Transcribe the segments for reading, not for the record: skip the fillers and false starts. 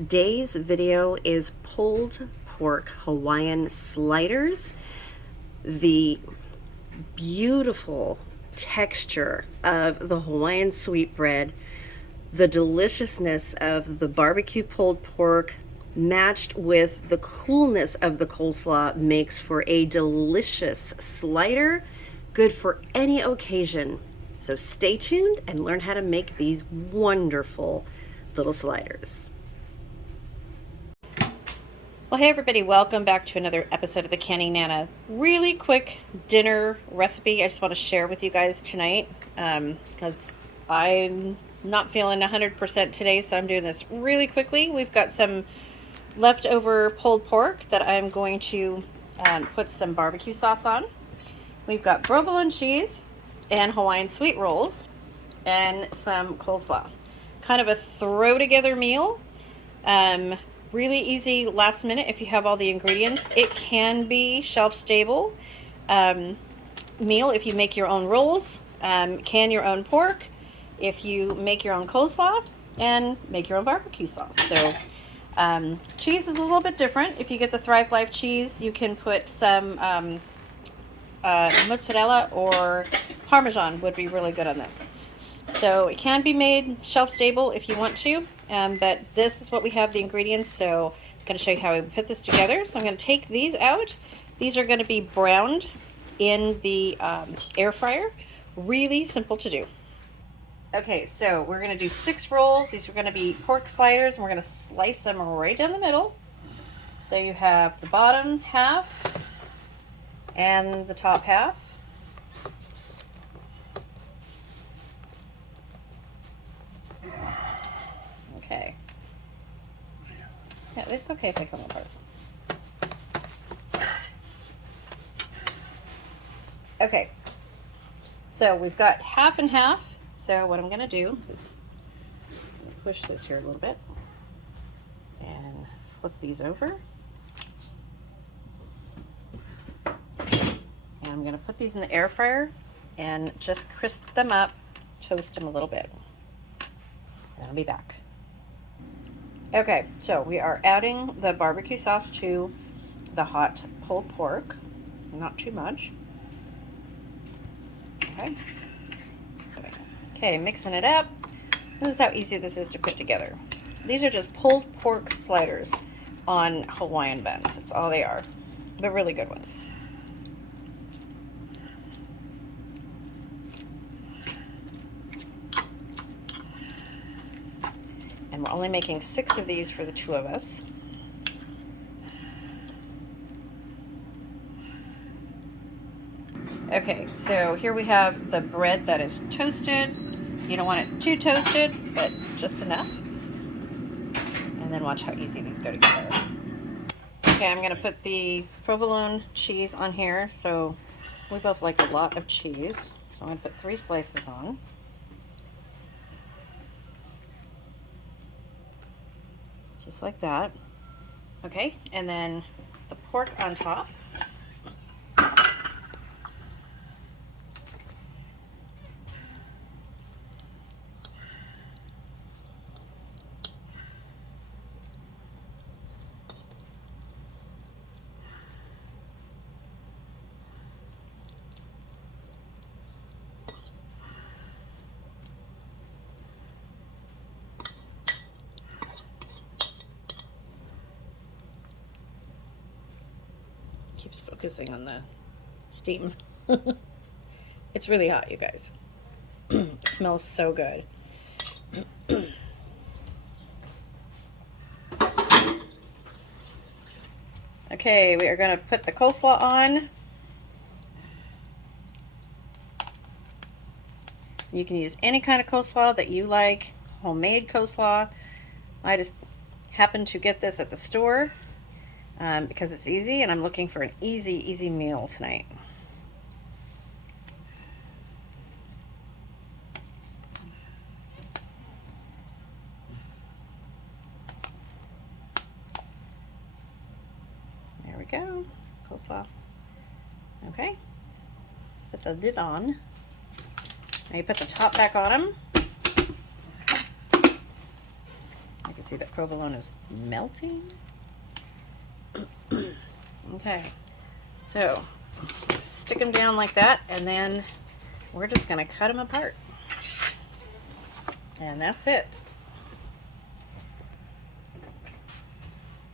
Today's video is pulled pork Hawaiian sliders. The beautiful texture of the Hawaiian sweetbread, the deliciousness of the barbecue pulled pork matched with the coolness of the coleslaw makes for a delicious slider, good for any occasion. So stay tuned and learn how to make these wonderful little sliders. Well, hey everybody, welcome back to another episode of the Canning Nana. Really quick dinner recipe I just want to share with you guys tonight because I'm not feeling 100% today, so I'm doing this really quickly. We've got some leftover pulled pork that I'm going to put some barbecue sauce on. We've got provolone cheese and Hawaiian sweet rolls and some coleslaw. Kind of a throw together meal. Really easy last minute if you have all the ingredients. It can be shelf stable meal if you make your own rolls, can your own pork, if you make your own coleslaw, and make your own barbecue sauce. So cheese is a little bit different. If you get the Thrive Life cheese, you can put some mozzarella or Parmesan would be really good on this. So it can be made shelf stable if you want to, but this is what we have the ingredients, so I'm going to show you how we put this together. So I'm going to take these out. These are going to be browned in the air fryer. Really simple to do. Okay, so we're going to do 6 rolls. These are going to be pork sliders, and we're going to slice them right down the middle. So you have the bottom half and the top half. Okay. Yeah, it's okay if they come apart. Okay. So we've got half and half. So what I'm going to do is push this here a little bit and flip these over. And I'm going to put these in the air fryer and just crisp them up, toast them a little bit. And I'll be back. Okay, so we are adding the barbecue sauce to the hot pulled pork. Not too much. Okay. Okay, mixing it up. This is how easy this is to put together. These are just pulled pork sliders on Hawaiian buns. That's all they are. But really good ones. And we're only making 6 of these for the 2 of us. Okay, so here we have the bread that is toasted. You don't want it too toasted, but just enough. And then watch how easy these go together. Okay, I'm gonna put the provolone cheese on here. So we both like a lot of cheese. So I'm gonna put 3 slices on. Just like that. Okay, and then the pork on top. Keeps focusing on the steam. It's really hot, you guys. It smells so good. Okay, we are going to put the coleslaw on. You can use any kind of coleslaw that you like, homemade coleslaw. I just happened to get this at the store. Because it's easy, and I'm looking for an easy meal tonight. There we go, coleslaw. Okay, put the lid on. Now you put the top back on them. see that provolone is melting. Okay, so stick them down like that, and then we're just going to cut them apart. And that's it.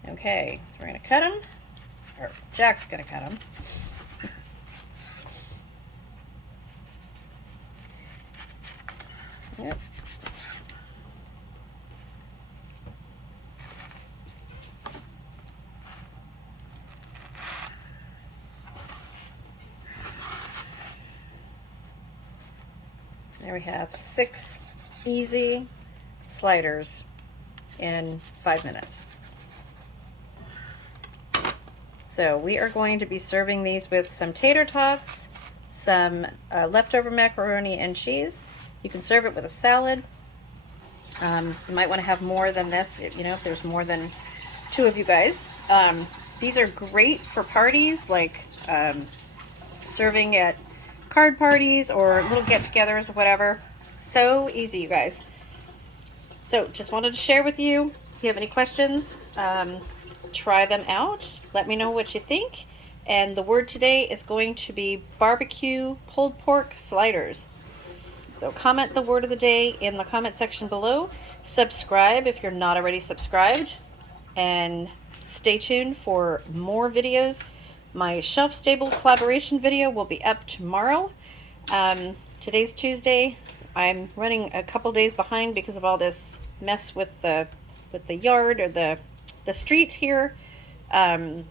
Okay, so we're going to cut them, or Jack's going to cut them. Yep. There we have 6 easy sliders in 5 minutes. So we are going to be serving these with some tater tots, some leftover macaroni and cheese. You can serve it with a salad. You might want to have more than this, you know, if there's more than 2 of you guys. These are great for parties, like serving at card parties or little get-togethers or whatever. So easy, you guys. So just wanted to share with you. If you have any questions, try them out. Let me know what you think. And the word today is going to be barbecue pulled pork sliders. So comment the word of the day in the comment section below. Subscribe if you're not already subscribed. And stay tuned for more videos. My shelf-stable collaboration video will be up tomorrow. Today's Tuesday. I'm running a couple days behind because of all this mess with the yard or the street here. So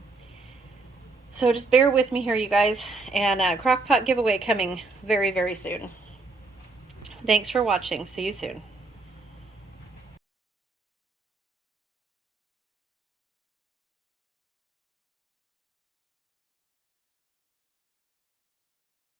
just bear with me here, you guys. And crock pot giveaway coming very, very soon. Thanks for watching. See you soon.